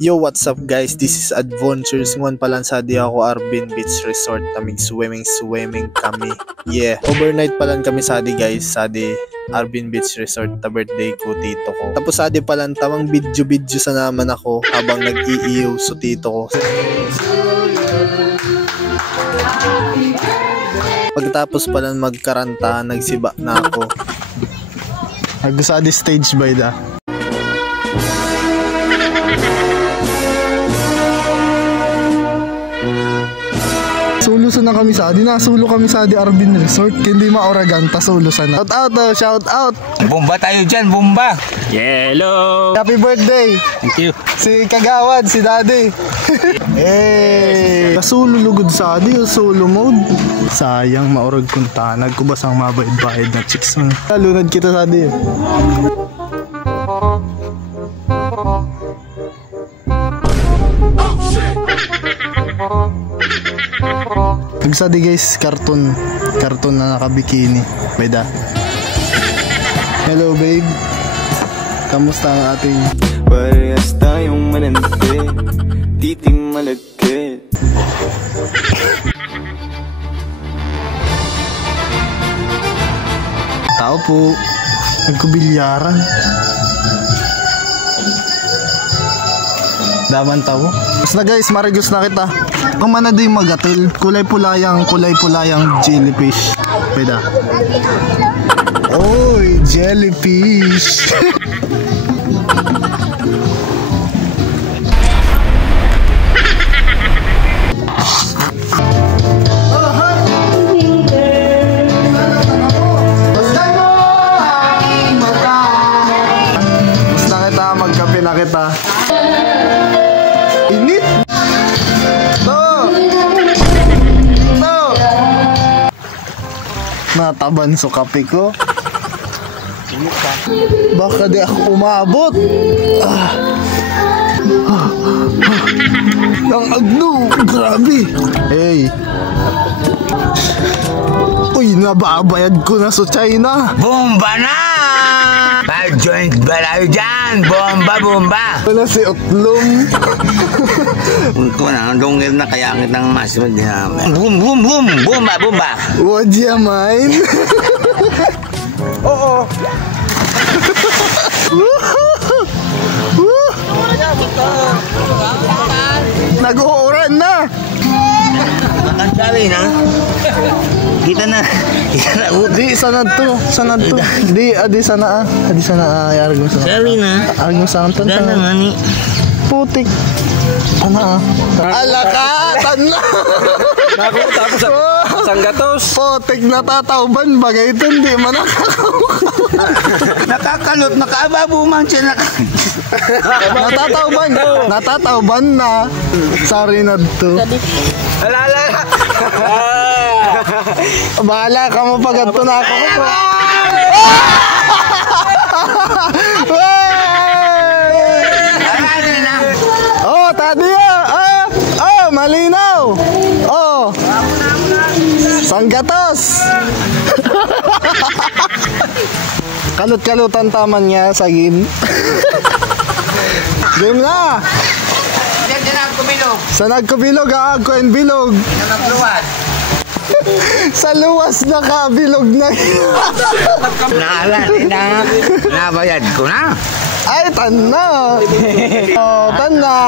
Yo, what's up guys? This is Adventures. Ngon palan sa di ako Arbin Beach Resort. Tamig swimming kami. Yeah, overnight palan kami sa di guys. Sa di Arbin Beach Resort. Ta birthday ko tito ko. Tapos sa di palan tamang video sa naman ako habang nag-iiyaw so tito ko. Pagkatapos palan magkaranta, nagsiba na ako. Gusto di stage by da. Sulusan na kami sa adi, nasulo kami sa adi Arbin Resort, hindi maoragan, tasulusan na. Shout out! Bomba tayo dyan, bomba! Hello! Happy birthday! Thank you! Si Kagawad, si Daddy! Hey! Kasulo lugod sa adi, solo mode. Sayang, maorag kunta, nagkubasang mabayad-bayad na chicks mo. Lunad kita sa adi. Nagsadi guys, karton na nakabikini. Beda. Hello babe. Kamusta ang ating? Parehas tayong mananti, titing malagkit. Tao po. Nagkubilyaran. Daman tao. Basta guys, marigos na kita. Kung mana din magatil, kulay pulayang jellyfish. Pwede. Oy, jellyfish. Basta kita, magkape na kita. Init! Nataban sa kape ko. Baka di ako umabot. Ang agno, grabe. Hey. Uy, nababayad ko na sa China. Bomba na! Pa-joint ba tayo dyan? Bomba! Wala si Otlong. Ito na, dongil na kaya kitang mas. Boom! Bomba! Would you mind? Oo. Nag-uuran na. Nakansali na. Kita na Di sana to. Di sana argo sa. Sali na. Argo sa anton sa. Dana nga ni. Putik. Alakatan na. Naku, tapos sanggatos. Putik natatauban bagay ito, hindi man Nakakalot, nakaababo man siya. Natatauban na. Sorry na to. Alala! Bahala ka mo pag ito na ako. Oh, tadi malinaw. Oh. Sanggatos. Kalut-kalutan taman niya sa game. Game na. Sa nagkubilog, ako and bilog. Sa luwas na kabilog na. Nabayad ko na. Ay, tanda. Oh, tanda.